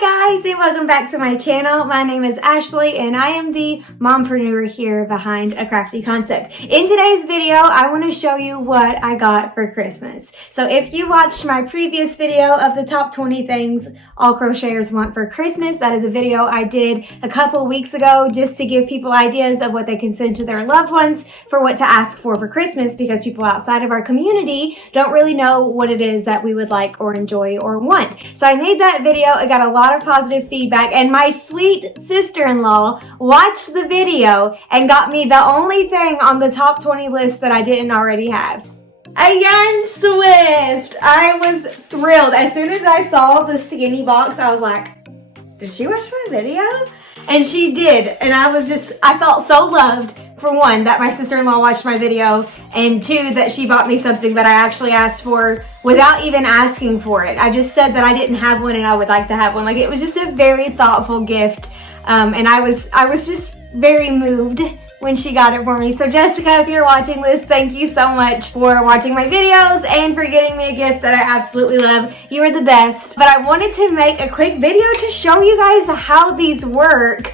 Hi guys, and welcome back to my channel. My name is Ashley and I am the mompreneur here behind A Crafty Concept. In today's video, I want to show you what I got for Christmas. So if you watched my previous video of the top 20 things all crocheters want for Christmas, that is a video I did a couple weeks ago just to give people ideas of what they can send to their loved ones for what to ask for Christmas, because people outside of our community don't really know what it is that we would like or enjoy or want. So I made that video. I got a lot of positive feedback, and my sweet sister-in-law watched the video and got me the only thing on the top 20 list that I didn't already have. A yarn swift! I was thrilled. As soon as I saw the skinny box, I was like, did she watch my video? And she did, and I felt so loved. For one, that my sister-in-law watched my video, and two, that she bought me something that I actually asked for without even asking for it. I just said that I didn't have one and I would like to have one. Like, it was just a very thoughtful gift, and I was just very moved when she got it for me. So Jessica, if you're watching this, thank you so much for watching my videos and for getting me a gift that I absolutely love. You are the best. But I wanted to make a quick video to show you guys how these work.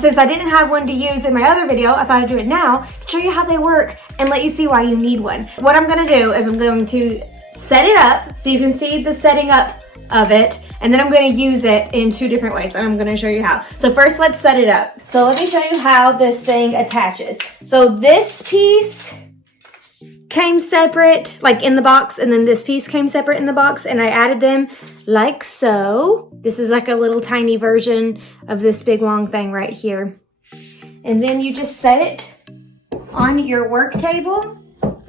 Since I didn't have one to use in my other video, I thought I'd do it now to show you how they work and let you see why you need one. What I'm going to do is I'm going to set it up so you can see the setting up of it, and then I'm going to use it in two different ways, and I'm going to show you how. So first, let's set it up. So let me show you how this thing attaches. So this piece came separate, like in the box, and then this piece came separate in the box, and I added them like so. This is like a little tiny version of this big long thing right here. And then you just set it on your work table,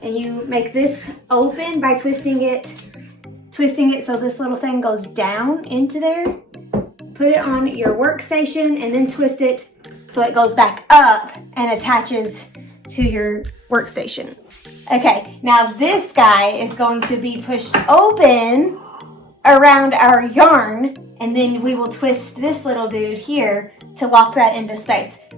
and you make this open by twisting it so this little thing goes down into there. Put it on your workstation and then twist it so it goes back up and attaches to your workstation. Okay, now this guy is going to be pushed open around our yarn, and then we will twist this little dude here to lock that into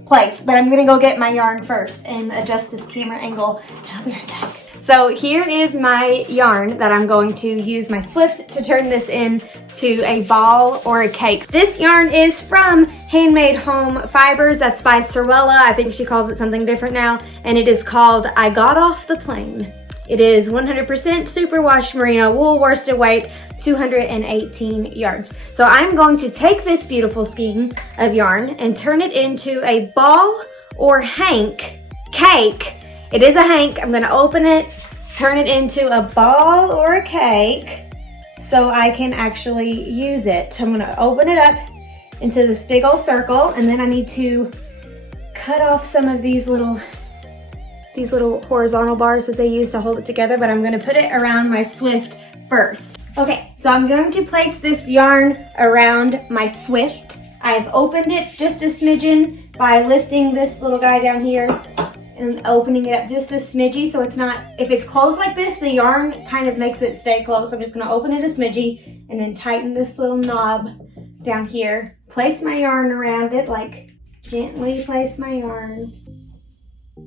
place. But I'm gonna go get my yarn first and adjust this camera angle, and I'll be right back. So here is my yarn that I'm going to use my Swift to turn this into a ball or a cake. This yarn is from Handmade Home Fibers. That's by Sorella. I think she calls it something different now, and it is called I Got Off the Plane. It is 100% superwash merino wool, worsted weight, 218 yards. So I'm going to take this beautiful skein of yarn and turn it into a ball or cake. It is a hank. I'm going to open it, turn it into a ball or a cake so I can actually use it. So I'm going to open it up into this big old circle, and then I need to cut off some of these little horizontal bars that they use to hold it together, but I'm going to put it around my Swift first. Okay, so I'm going to place this yarn around my Swift. I've opened it just a smidgen by lifting this little guy down here and opening it up just a smidgy, so it's not, if it's closed like this, the yarn kind of makes it stay closed. So I'm just going to open it a smidgy and then tighten this little knob down here. Place my yarn around it, like gently place my yarn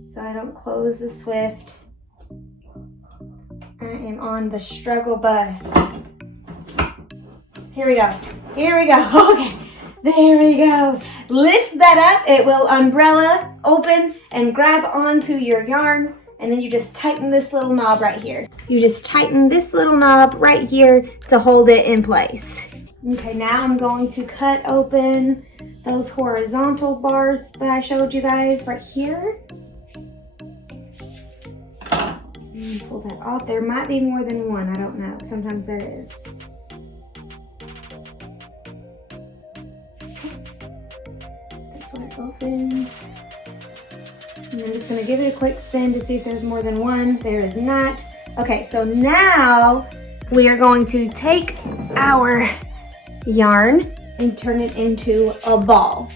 so I don't close the Swift. I am on the struggle bus. Here we go. Okay, there we go. Lift that up. It will umbrella open and grab onto your yarn, and then you just tighten this little knob right here. You just tighten this little knob right here to hold it in place. Okay, now I'm going to cut open those horizontal bars that I showed you guys right here. And pull that off. There might be more than one, I don't know. Sometimes there is. Okay. That's where it opens. And I'm just gonna give it a quick spin to see if there's more than one. There is not. Okay, so now we are going to take our yarn and turn it into a ball.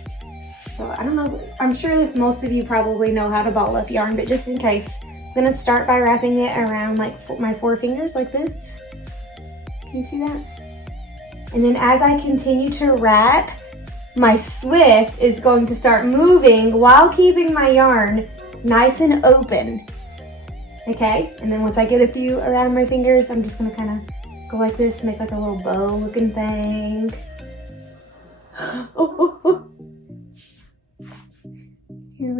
So I don't know, I'm sure that most of you probably know how to ball up yarn, but just in case, I'm gonna start by wrapping it around like my 4 fingers like this. Can you see that? And then as I continue to wrap, my Swift is going to start moving while keeping my yarn nice and open. Okay, and then once I get a few around my fingers, I'm just gonna kind of go like this, make like a little bow looking thing.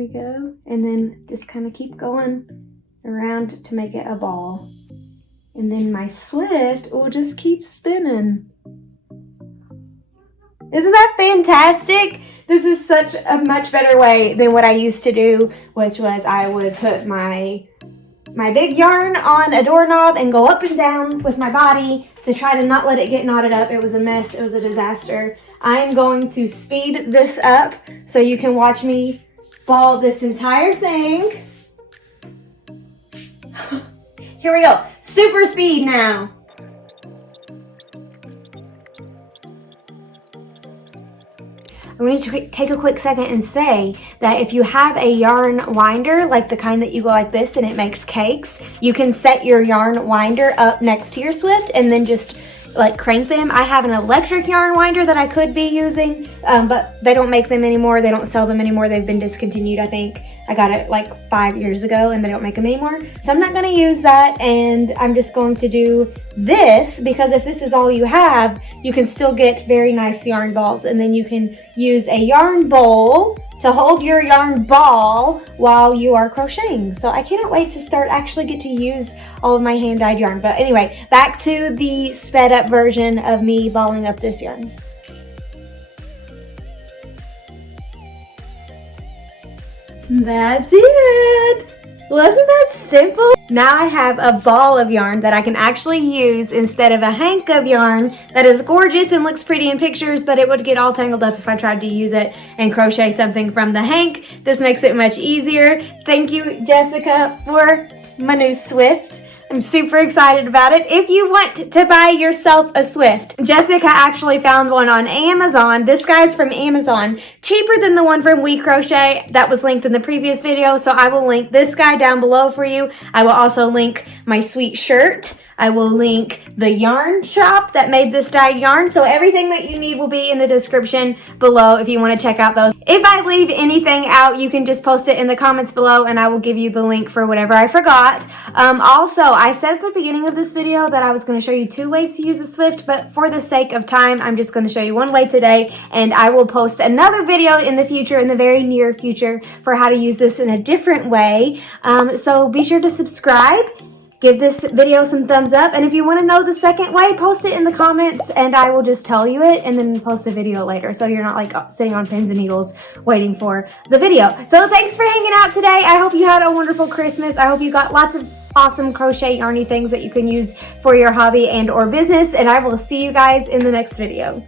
we go. And then just kind of keep going around to make it a ball. And then my Swift will just keep spinning. Isn't that fantastic? This is such a much better way than what I used to do, which was I would put my big yarn on a doorknob and go up and down with my body to try to not let it get knotted up. It was a mess. It was a disaster. I'm going to speed this up so you can watch me ball this entire thing. Here we go. Super speed now. I'm going to take a quick second and say that if you have a yarn winder, like the kind that you go like this and it makes cakes, you can set your yarn winder up next to your Swift and then just like crank them. I have an electric yarn winder that I could be using, but they don't make them anymore. They don't sell them anymore. They've been discontinued, I think. I got it like 5 years ago and they don't make them anymore. So I'm not going to use that, and I'm just going to do this because if this is all you have, you can still get very nice yarn balls, and then you can use a yarn bowl to hold your yarn ball while you are crocheting. So I cannot wait to actually get to use all of my hand-dyed yarn. But anyway, back to the sped up version of me balling up this yarn. That's it! Wasn't that simple? Now I have a ball of yarn that I can actually use instead of a hank of yarn that is gorgeous and looks pretty in pictures, but it would get all tangled up if I tried to use it and crochet something from the hank. This makes it much easier. Thank you, Jessica, for my new Swift. I'm super excited about it. If you want to buy yourself a Swift, Jessica actually found one on Amazon. This guy's from Amazon, cheaper than the one from We Crochet that was linked in the previous video. So I will link this guy down below for you. I will also link my sweet shirt. I will link the yarn shop that made this dyed yarn. So everything that you need will be in the description below if you want to check out those. If I leave anything out, you can just post it in the comments below and I will give you the link for whatever I forgot. Also, I said at the beginning of this video that I was going to show you 2 ways to use a Swift, but for the sake of time, I'm just going to show you 1 way today, and I will post another video in the future, in the very near future, for how to use this in a different way. So be sure to subscribe. Give this video some thumbs up, and if you want to know the second way, post it in the comments and I will just tell you it and then post a video later, so you're not like sitting on pins and needles waiting for the video. So thanks for hanging out today. I hope you had a wonderful Christmas. I hope you got lots of awesome crochet yarny things that you can use for your hobby and or business, and I will see you guys in the next video.